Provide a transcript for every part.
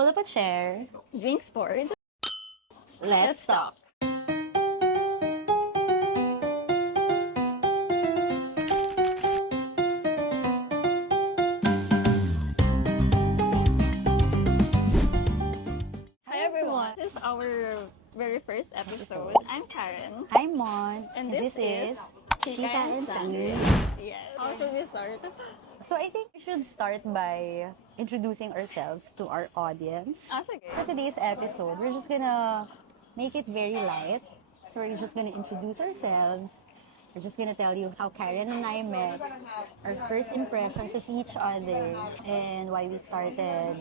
Pull up a chair. Drink sport. Let's talk. Hi everyone. This is our very first episode. I'm Karen. Hi, Mon. And this is Chika and Sandra. Yes. How should we start? So I think we should start by introducing ourselves to our audience. Sige. For today's episode, we're just gonna make it very light. So we're just gonna introduce ourselves. We're just gonna tell you how Karen and I met, our first impressions of each other, and why we started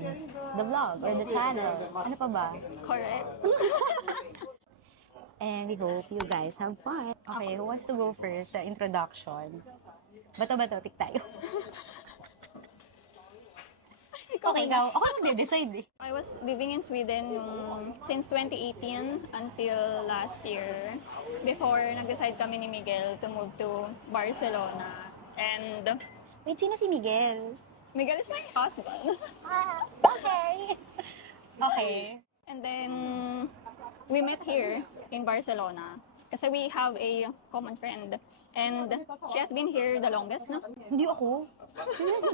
the vlog or the channel. Ano pa ba? Correct. And we hope you guys have fun. Okay, who wants to go first sa introduction? Bato-bato, pick tayo. Okay, ikaw. Ako magde-decide eh. I was living in Sweden since 2018 until last year. Before nag-decide kami ni Miguel to move to Barcelona. And Wait, sino si Miguel? Miguel is my husband. Okay. Okay. And then we met here in Barcelona kasi we have a common friend. And she has been here the longest, no? Hindi ako.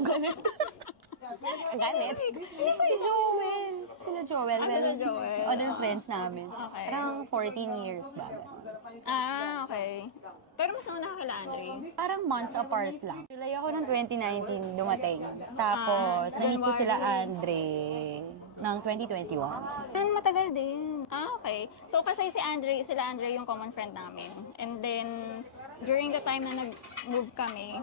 Galit. Galit? Si Joel. Sila Joel. Sila Joel. Other friends namin. Okay. Parang 14 years ba? Okay. Pero mas naman nakakala, Andre. Parang months apart lang. July ako ng 2019 dumating. Tapos, na-meet ko sila Andre ng 2021. And matagal din. Okay. So, kasi sila Andre yung common friend namin. And then, during the time na nag-move kami,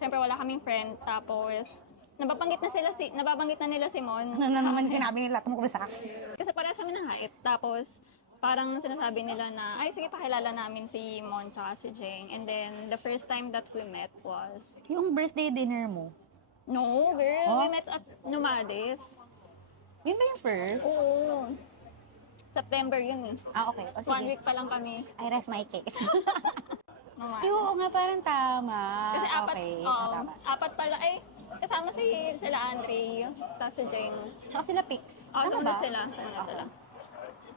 syempre wala kaming friend. Tapos, nababanggit na nila si Mon. Ano na naman sinabi nila, tumukulo sa Kasi para sa amin ng height. Tapos, parang sinasabi nila na, ay sige, pakilala namin si Mon tsaka si Jeng. And then, the first time that we met was, Yung birthday dinner mo. no, girl, Oh? we met at Nomades. Yun ba yung first? Oo. September yun eh. Okay. O 1 sige. week pa lang kami. I rest my case. Nomades. Ay, oo nga, parang tama. Kasi Okay, tama. apat pala, kasama sila Andre, tapos si Jeng. Tsaka sila Pix. Sumunod sila.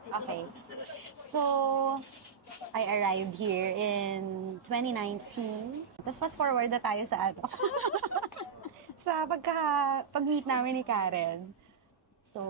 Okay. So, I arrived here in 2019. Tapos fast forward na tayo sa ano. sa pag-meet namin ni Karen. So,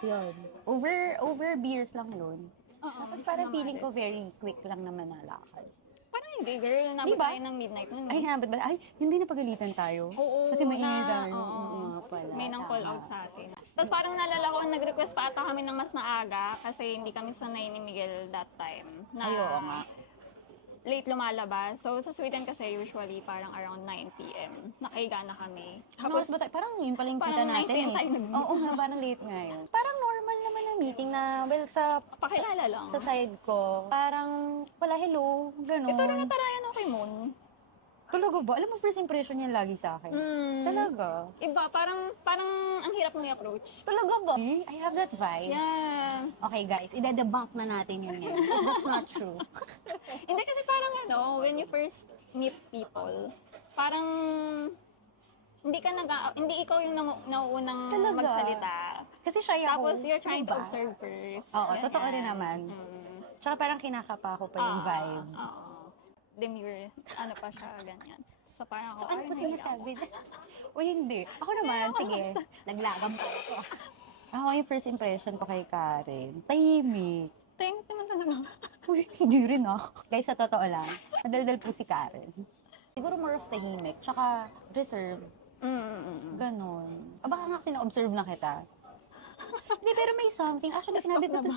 yun. Over beers lang yun. Tapos parang feeling ko very quick lang naman na lakad. Parang hindi, girl. Nabot Diba? tayo ng midnight nun. Ay, nga ba? Ay, hindi na pagalitan tayo. Oo. Kasi mainit tayo. Oo. Oo nga pala. May nang call Tama. out sa atin. Tapos parang nalala ko, nag-request pa ata kami ng mas maaga kasi hindi kami sanay ni Miguel that time. Na Ay, oo nga. late lumalabas. So, sa Sweden kasi usually parang around 9 p.m. Nakahiga na kami. Tapos ba tayo? Parang yun pala yung kita Parang natin 9 p.m. eh. tayo nag-meet. Oo nga, parang late nga yun. Parang normal naman na meeting na, well, Pakilala lang. sa side ko, parang, wala, hello, gano'n. Pero natarayan ako kay Moon. Talaga ba? Alam mo, first impression niya lagi sa akin. Talaga? Iba, parang ang hirap mo i-approach. Talaga ba? I have that vibe. Yeah. Okay guys, ida-debunk na natin yun yan. That's not true. Hindi kasi parang when you first meet people, parang hindi ikaw yung nauunang Talaga? magsalita. Kasi shy ako. Tapos you're trying to Diba? observe first. Oo, Ganyan. totoo rin naman. Tsaka parang kinakapa ko pa yung vibe. Oo. Demure. Ano pa siya, ganyan. So parang So, ako, ano ay, pa nahiya sinasabi? O hindi. Ako naman, sige. Naglagam pa ako. Ako yung first impression ko kay Karen. Tahimik. Tahimik naman talaga. Uy, hindi rin ah. Guys, sa totoo lang, nadaldal po si Karen. Siguro more of tahimik, tsaka reserve. Ganon. Baka nga kasi na-observe na kita. Hindi, pero may something. Actually, sinabi ko to.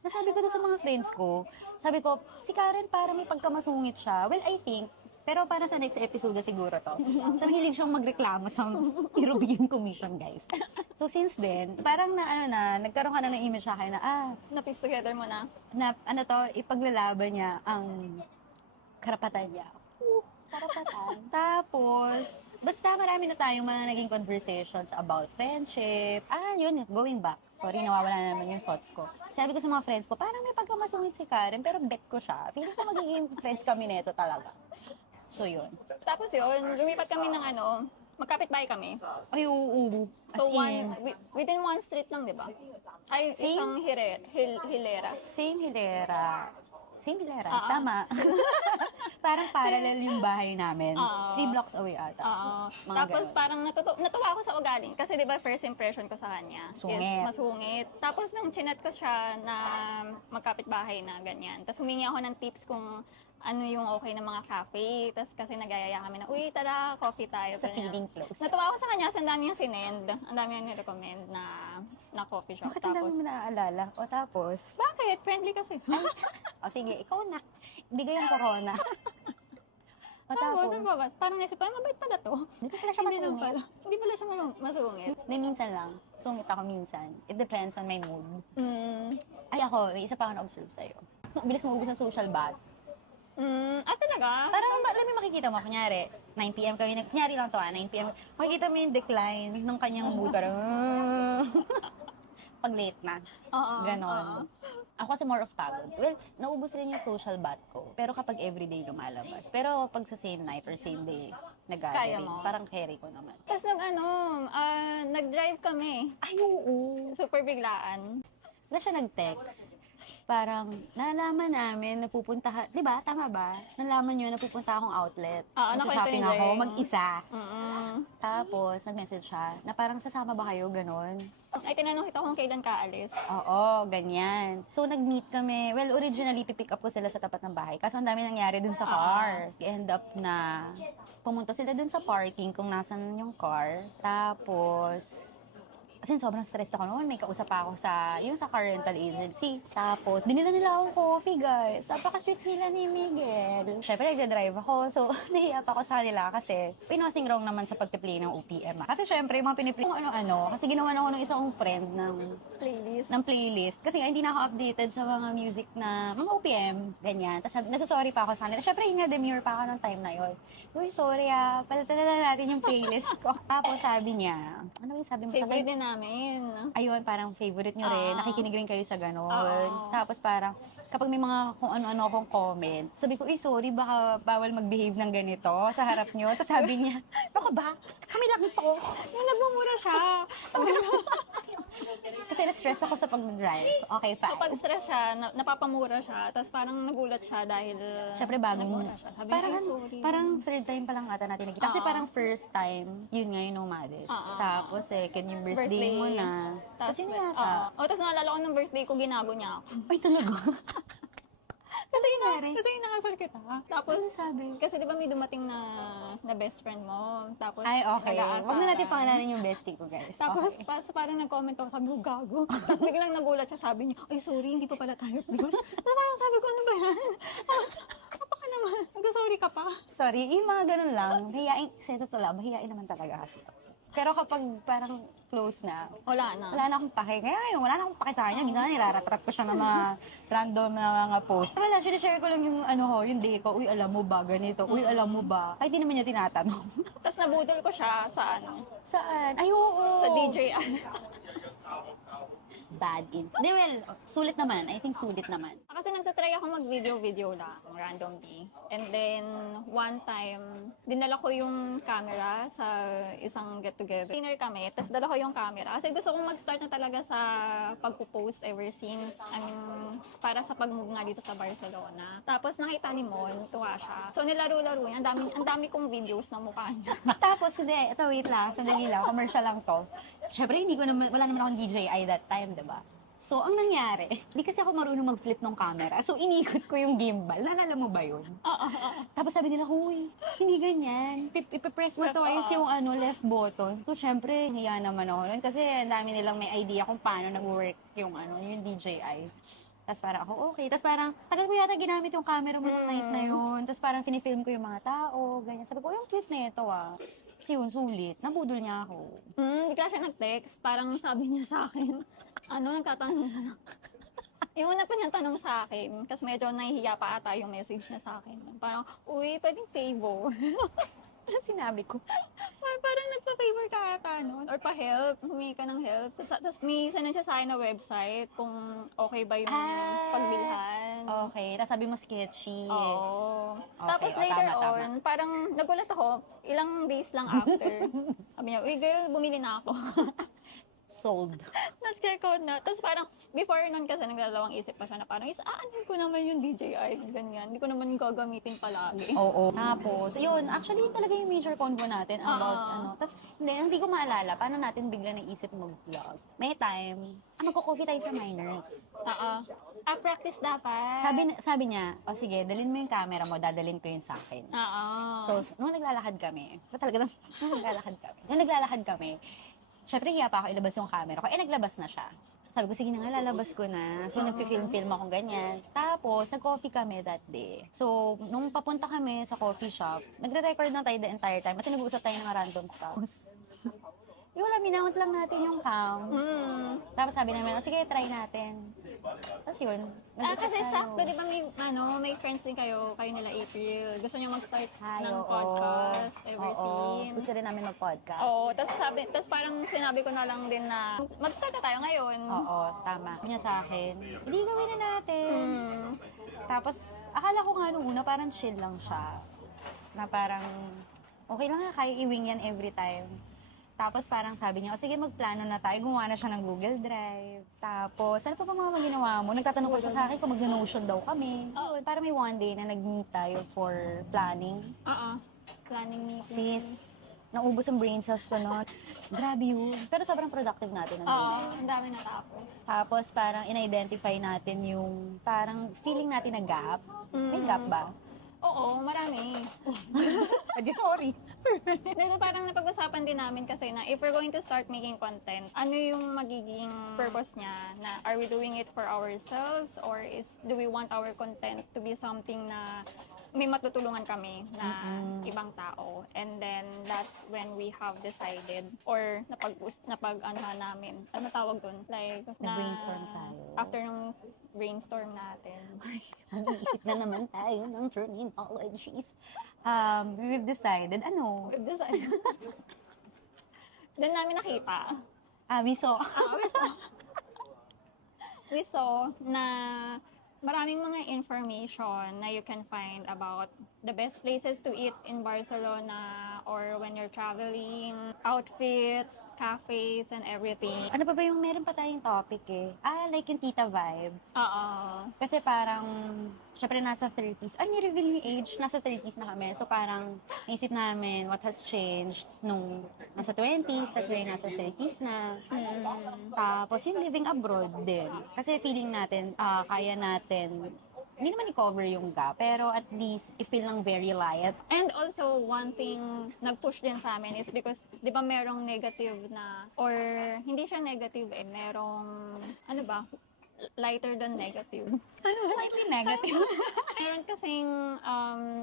Nasabi ko to sa mga friends ko. Sabi ko, si Karen parang may pagkamasungit siya. Well, I think, pero para sa next episode na siguro to. So, mahilig siyang magreklamo sa European Commission, guys. So, since then, parang nagkaroon ka na ng image sa akin na, Na-piece together mo na. ipaglalaban niya ang karapatan niya. Karapatan. Tapos, basta marami na tayong mga naging conversations about friendship. Yun, going back. Sorry, nawawala na naman yung thoughts ko. Sabi ko sa mga friends ko, parang may pagkamasungit si Karen, pero bet ko siya. Feeling ko magiging friends kami neto talaga. So, yun. Tapos yun, lumipat kami ng magkapit-bahay kami. Ay, oo. As So, in, within one street lang, di ba? Ay, Same? isang hilera. same hilera. Same hilera, Oo. tama. Parang parallel yung bahay namin. Oo. 3 blocks away ata. Oo. Mga Tapos ganun. parang natuwa ako sa ugali. Kasi di ba first impression ko sa kanya Sungit. is masungit. Tapos nung chinat ko siya na magkapit-bahay na ganyan. Tapos humingi ako ng tips kung ano yung okay na mga cafe. Tapos kasi nagayaya kami na, uy, tara, coffee tayo. Sa ganyan. feeding close. Natuwa ako sa kanya, kasi ang dami niyang sinend. Ang dami niyang nirecommend na coffee shop. Bakit ang dami Tapos, mo naaalala? O tapos? bakit? Friendly kasi. O sige, ikaw na. Bigay yung corona. O Tapos, tapos? ano ba ba? Parang naisip ko, ay, mabait pala to. Di ba pala siya Hindi lang masungit? pala. Hindi pala siya masungit. Hindi, minsan lang. Sungit ako minsan. It depends on my mood. Mm. Ay ako, may isa pa ako na-observe sa'yo. Ang bilis mo ubus ng social bath. Talaga? Parang, alam mo, makikita mo, kunyari, 9 p.m. kami, kunyari lang to 9 p.m. Makikita mo yung decline ng kanyang mood, parang, pag late na. Oo. Ganon. Ako kasi more of pagod. Well, naubos rin yung social bath ko. Pero kapag everyday lumalabas. Pero pag sa same night or same day, Kaya nag-gathering, mo? parang carry ko naman. Tapos nag-drive kami. Ay, oo. Super biglaan. Wala siya nag-text. Parang, nalaman namin, napupunta, di ba? Tama ba? Nalaman nyo, napupunta akong outlet. Oo, nakwento Shopping ni ako, Jeng. mag-isa. Mm-mm. Tapos, nag-message siya, na parang sasama ba kayo, ganon? Ay, tinanong kita kung kailan ka alis. Oo, ganyan. So, nag-meet kami. Well, originally, pipick up ko sila sa tapat ng bahay. Kaso, ang dami nangyari dun sa car. End up na pumunta sila dun sa parking kung nasan yung car. Tapos, kasi sobrang stressed ako noon. May kausap pa ako sa car rental agency. Tapos, binila nila akong coffee, guys. Napaka-sweet nila ni Miguel. Siyempre, nagda-drive ako. So, nahiya pa ako sa kanila kasi nothing wrong naman sa pagpe-play ng OPM. Kasi syempre, yung mga piniplay kung ano-ano. Kasi ginawa na ako ng isang friend ng playlist. Kasi nga, hindi na ako updated sa mga music na, mga OPM, ganyan. Tapos, nagsasorry pa ako sa kanila. Siyempre, yun nga, demure pa ako ng time na yun. Uy, sorry palitan na natin yung playlist ko. Tapos, sabi niya, ano yung sabi mo sa Favorite akin? din namin. Ayun, parang favorite nyo rin. Ah. Nakikinig rin kayo sa ganon. Oo. Tapos parang, kapag may mga kung ano-ano akong comment, sabi ko, sorry, baka bawal mag-behave ng ganito sa harap nyo. Tapos sabi niya, ano ka ba? Kami lang ito. Yung nagmumura siya. Kasi na-stress ako sa pag-drive. Okay, So, fine. pag stress siya, napapamura siya. Tapos parang nagulat siya dahil Siyempre bagong, nagmura siya. Sabi niya, parang, "Ay, sorry." parang third time pa lang ata natin nakita. Kasi Oo. parang first time, yun nga yung Nomades. Oo. Tapos second yung birthday mo na. Tapos yun yata. Tapos naalala ko ng birthday ko, ginago niya ako. Ay, talaga? Kasi nangyari? Kasi inakasal kita. Tapos, Ano sabi? kasi di ba may dumating na best friend mo. Tapos, Ay, okay. nag-aasaran. Huwag na natin pangalanan yung bestie ko, guys. Tapos, Okay. parang nag-comment ako, sabi ko, gago. Tapos biglang nagulat siya, sabi niya, ay, sorry, hindi pa pala tayo close. Tapos parang sabi ko, ano ba yan? Apa ka naman? Nagsasorry ka pa? Sorry, yung mga ganun lang. Mahihain, kasi totoo lang, mahihain naman talaga kasi ako. Pero kapag parang close na, Wala na. wala na akong pake. Kaya ngayon, wala na akong pake sa kanya. Minsan niraratrat ko siya ng mga random na mga post. Wala, sinishare ko lang yung yung day ko. Uy, alam mo ba, ganito. Uy, alam mo ba. Kahit di naman niya tinatanong. Tapos nabudol ko siya sa Saan? Ay, oo. sa DJ. Bad in. Di, well, sulit naman. I think sulit naman. Kasi nagtatry ako mag-video lang, randomly. And then, one time, dinala ko yung camera sa isang get-together. Dinner kami, tapos dala ko yung camera. Kasi gusto kong mag-start na talaga sa pagpo-post ever since, para sa pag-move nga dito sa Barcelona. Tapos nakita ni Mon, tuwa siya. So, nilaro-laro niya. Ang dami kong videos ng mukha niya. Tapos, hindi, ito, wait lang, sandali lang, commercial lang to. Siyempre, wala naman akong DJI that time, diba? So, ang nangyari, hindi kasi ako marunong mag-flip ng camera. So, inikot ko yung gimbal. Nalala mo ba yun? Tapos sabi nila, huy, hindi ganyan. Ipipress mo twice yung left button. So, syempre, hiya naman ako nun. Kasi ang dami nilang may idea kung paano nag-work yung yung DJI. Tapos parang ako, okay. Tapos parang, tagal ko yata ginamit yung camera mo nung night na yun. Tapos parang finifilm ko yung mga tao, ganyan. Sabi ko, yung cute na ito Kasi yun, sulit. Nabudol niya ako. Bigla siya nag-text. Parang sabi niya sa akin, nagtatanong na lang. Yung una pa niyang tanong sa akin, kasi medyo nahihiya pa ata yung message niya sa akin. Parang, uy, pwedeng favor. Ano sinabi ko? Parang nagpa-favor ka ata nun. Or pa-help. Humingi ka ng help. Tapos may sinend siya sa akin na website kung okay ba yung pagbilhan. Okay, tapos sabi mo sketchy. Oo. Okay, Tapos later tama. on, parang nagulat ako, ilang days lang after. Sabi niya, uy girl, bumili na ako. Sold. Na-scare ko na. Tapos parang, before nun kasi naglalawang isip pa siya na parang, aanin ko naman yung DJI, ganyan. Hindi ko naman gagamitin palagi. Oo. Tapos, yun, actually yun talaga yung major convo natin about Tapos, hindi ko maalala, paano natin bigla naisip mag-vlog. May time, magko-coffee tayo sa minors. Oo. Practice dapat. Sabi niya, sige, dalhin mo yung camera mo, dadalhin ko yun sa akin. Oo. So, nung naglalakad kami, nung naglalakad kami, syempre hiya pa ako ilabas yung camera ko. Naglabas na siya. So, sabi ko, sige na nga, lalabas ko na. So, nagfi-film ako ganyan. Tapos, nag-coffee kami that day. So, nung papunta kami sa coffee shop, nagre-record na tayo the entire time kasi nag-uusap tayo ng mga random stuff. Wala, minount lang natin yung cam. Tapos sabi namin, sige, try natin. Tapos yun. Kasi sakto, di ba may friends din kayo nila April. Gusto niyo mag-start ng podcast ever since. Gusto rin namin mag-podcast. Oo, tapos parang sinabi ko na lang din na mag-start na tayo ngayon. Oo, tama. Sabi niya sa akin, hindi gawin na natin. Tapos, akala ko nga nung una, parang chill lang siya. Na parang, okay lang nga, kaya i-wing yan every time. Tapos parang sabi niya, sige magplano na tayo. Gumawa na siya ng Google Drive. Tapos, ano pa ba mga ginawa mo? Nagtatanong pa siya sa akin kung mag-notion daw kami. Yun, parang may one day na nag-meet tayo for planning. Planning meeting. Sis, naubos ang brain cells ko noon. Grabe yun. Pero sobrang productive natin. Ang dami natapos. Tapos parang in-identify natin yung parang feeling natin na gap. May gap ba? Oo, marami. Sorry. Dahil parang napag-usapan din namin kasi na if we're going to start making content, ano yung magiging purpose niya? Na are we doing it for ourselves or do we want our content to be something na may matutulungan kami na ibang tao? And then that's when we have decided or napag-anuhan namin. Ano tawag dun? Like, Nag-brainstorm tayo. After nung brainstorm natin. Nag-iisip na naman tayo ng terminologies. We've decided, We've decided. Doon namin nakita. We saw. We saw na maraming mga information na you can find about the best places to eat in Barcelona or when you're traveling, outfits, cafes, and everything. Ano pa ba yung meron pa tayong topic like yung tita vibe. Oo. Kasi parang, syempre nasa 30s. Ni-reveal yung age, nasa 30s na kami. So parang, naisip namin what has changed nung nasa 20s, tapos ngayon nasa 30s na. Tapos yung living abroad din. Kasi feeling natin, kaya natin, hindi naman i-cover yung gap, pero at least i-feel lang very light. And also, one thing nag-push din sa amin is because, di ba merong negative na, or hindi siya negative merong, ano ba, lighter than negative. Slightly negative. Meron kasing,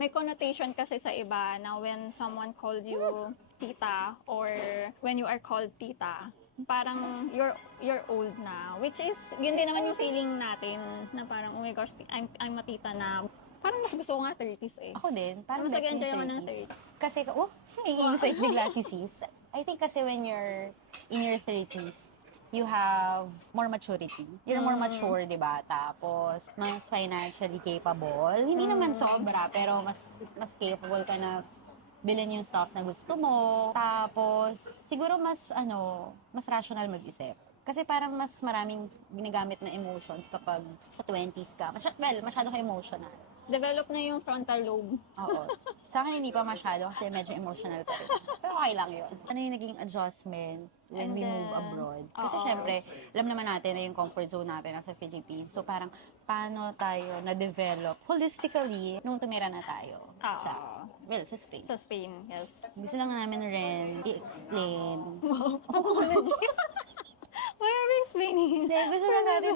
may connotation kasi sa iba na when someone called you tita or when you are called tita, parang you're old na, which is yun din naman yung feeling natin na parang oh my gosh, I'm a tita na. Parang mas gusto ko nga 30s Ako din, parang mas like nag-enjoy ako yung ng 30s. 30s. Kasi, may insight bigla si sis. I think kasi when you're in your 30s, you have more maturity. You're more mature, di ba? Tapos, mas financially capable. Hindi naman sobra, pero mas capable ka na bilhin yung stuff na gusto mo. Tapos, siguro mas rational mag-isip. Kasi parang mas maraming ginagamit na emotions kapag sa 20s ka. Masyado ka emotional. Develop na yung frontal lobe. Oo. Sa akin, hindi pa masyado kasi medyo emotional pa rin. Pero okay lang yun. Ano yung naging adjustment when we move abroad? Kasi syempre, alam naman natin na yung comfort zone natin nasa Philippines. So parang, paano tayo na-develop holistically nung tumira na tayo sa Spain. Sa Spain, yes. Gusto lang namin rin i-explain. Why are we explaining? Hindi, gusto lang natin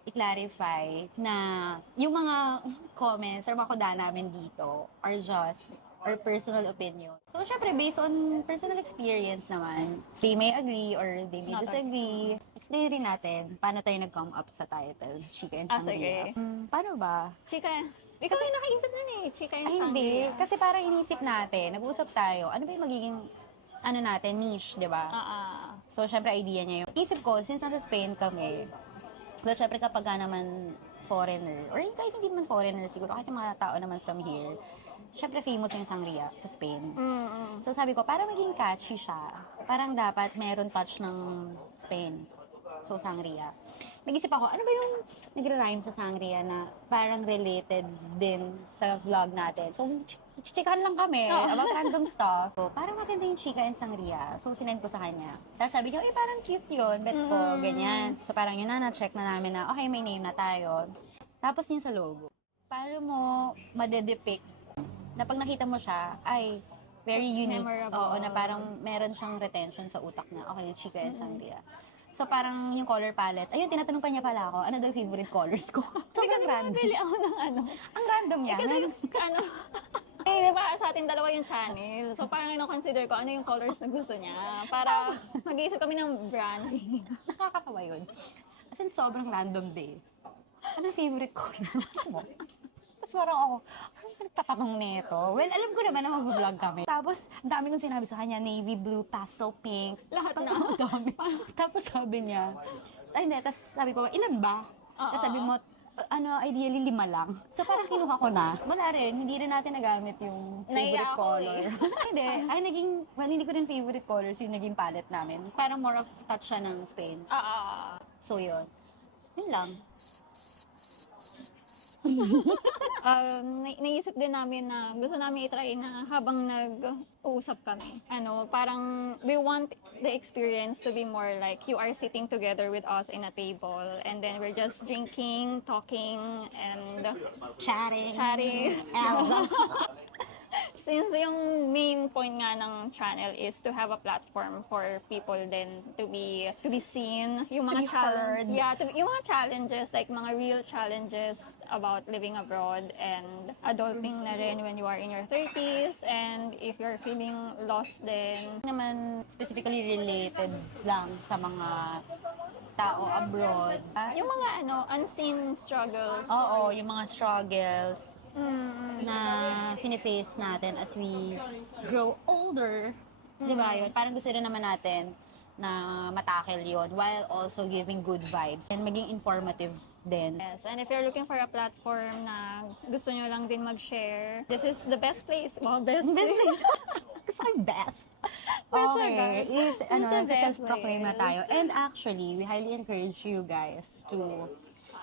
i-clarify na yung mga comments or mga kuda namin dito are just our personal opinion. So, syempre, based on personal experience naman, they may agree or they may disagree. Explain rin natin paano tayo nag-come up sa title, Chika and Sangria. Sige. Paano ba? Chika Ikaw yung nakaisip nun eh, chika and Ay, hindi. sangria. Kasi parang inisip natin, nag-usap tayo, ano ba yung magiging, ano natin, niche, di ba? So, syempre, idea niya yun. Isip ko, since nasa Spain kami, well, syempre kapag ka naman foreigner, or kahit hindi naman foreigner siguro, kahit yung mga tao naman from here, syempre famous yung sangria sa Spain. So sabi ko, para maging catchy siya, parang dapat meron touch ng Spain. So, sangria. Nag-isip ako, ano ba yung nag-rhyme sa sangria na parang related din sa vlog natin? So, chichikahan lang kami about random stuff. So, parang maganda yung chika and sangria. So, sinend ko sa kanya. Tapos sabi niya, parang cute yun. Bet ko, ganyan. So, parang yun na, na-check na namin na, okay, may name na tayo. Tapos yun sa logo. Paano mo madedepict na pag nakita mo siya, ay, very unique. Memorable. Oo, na parang meron siyang retention sa utak na, okay, chika and sangria. So, parang yung color palette. Ayun, tinatanong pa niya pala ako, ano daw yung favorite colors ko? Sobrang random. Bili ako ng ano. Ang random niya. Kasi ano, di ba sa atin dalawa yung channel. So parang ino-consider ko ano yung colors na gusto niya. Para mag-iisip kami ng branding. Nakakatawa yun. As in, sobrang random day. Ano favorite colors mo? Tapos parang ako, anong pinagtatanong nito? Well, alam ko naman na mag-vlog kami. Tapos, ang dami kong sinabi sa kanya, navy blue, pastel pink, lahat na ang dami. Tapos sabi niya, ay hindi, tapos sabi ko, ilan ba? Tapos sabi mo, ano, ideally 5 lang. So parang kinuha ko na. Wala rin, hindi rin natin nagamit yung favorite Naiya ako color. Hindi, ay naging, well, hindi ko rin favorite colors yung naging palette namin. Parang more of touch siya ng Spain. So yun. Yun lang. Naisip din namin na gusto namin i-try na habang nag-uusap kami. Ano, parang we want the experience to be more like you are sitting together with us in a table and then we're just drinking, talking, and Chatting. Elsa. Since yung main point nga ng channel is to have a platform for people then to be seen, yung mga be heard. yung mga challenges, like mga real challenges about living abroad and adulting na rin when you are in your 30s, and if you're feeling lost then Naman specifically related lang sa mga tao abroad. yung mga unseen struggles. Oo, yung mga struggles na fini-face natin as we grow older. Di ba yun? Parang gusto rin naman natin na matakil yun while also giving good vibes and maging informative din. Yes, and if you're looking for a platform na gusto nyo lang din mag-share, this is the best place. Well, best place. Gusto ko yung best. Best Okay, na, is, It's the best self-proclaim na place. tayo. And actually, we highly encourage you guys to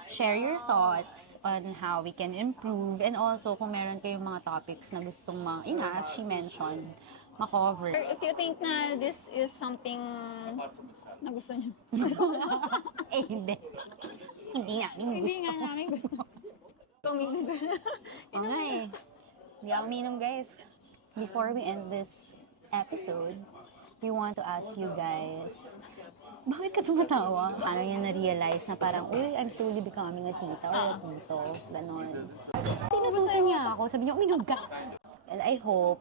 share your thoughts on how we can improve, and also kung meron kayong mga topics na gustong yun nga, as she mentioned, ma-cover. If you think na this is something na gusto nyo. Eh, hindi. Hindi namin Hindi gusto. nga namin gusto. Tumingin. Oo nga eh. Hindi ako minum, guys. Before we end this episode, we want to ask you guys, bakit ka tumatawa? Paano niya na-realize na parang, uy, I'm slowly becoming a tita or a tito. Ganon. Tinutusan niya ako. Sabi niya, uminom ka. And I hope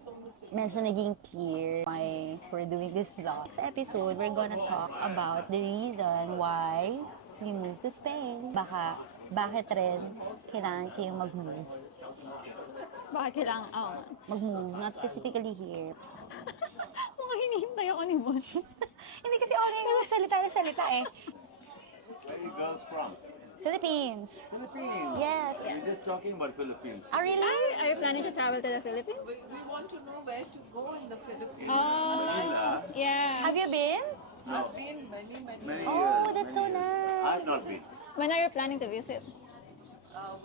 medyo naging clear why we're doing this vlog. Sa episode, we're gonna talk about the reason why we moved to Spain. Bakit rin kailangan kayong mag-move? Bakit kailangan, Mag-move, not specifically here. Mukhang hinihintay ako ni Bon. Hindi kasi ako yung salita eh. Where are you girls from? Philippines. Philippines. Yes. We're just talking about Philippines. Oh, really? Are you planning to travel to the Philippines? We want to know where to go in the Philippines. Oh, yeah. Have you been? I've been many Many Oh, years. that's many so years. nice. I've not been. When are you planning to visit?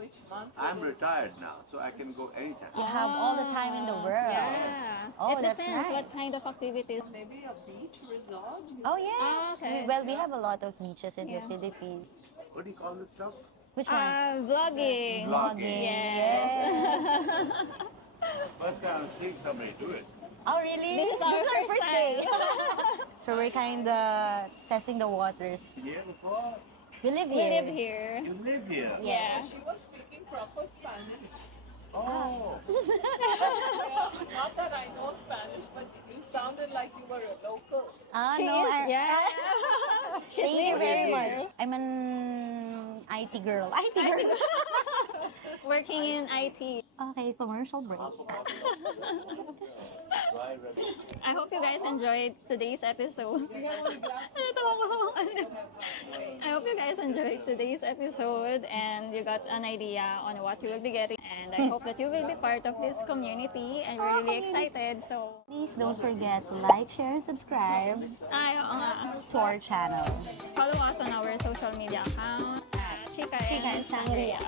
which month? I'm retired now, so I can go anytime. You have all the time in the world. Yeah. Oh, it that's depends nice. what kind of activities. Maybe a beach resort. Oh, yes. Ah, okay. Well, we have a lot of beaches in the Yeah. Philippines. What do you call this stuff? Which one? Vlogging. Vlogging. Yes. First time I'm seeing somebody do it. Oh, really? This is our first time. So we're kind of testing the waters. Here before? We live We here. live here. You live here? Yeah. She was speaking proper Spanish. Oh. Yeah, not that I know Spanish, but you sounded like you were a local. Ah, She no, is, yeah. She's Thank you living very here. much. I'm an IT girl. IT girl. Working in IT. Okay, commercial break. I hope you guys enjoyed today's episode. I hope you guys enjoyed today's episode and you got an idea on what you will be getting. And I hope that you will be part of this community and we're really excited. So, Please don't forget to like, share, and subscribe ay, oo nga. to our channel. Follow us on our social media account at Chika and Sangria.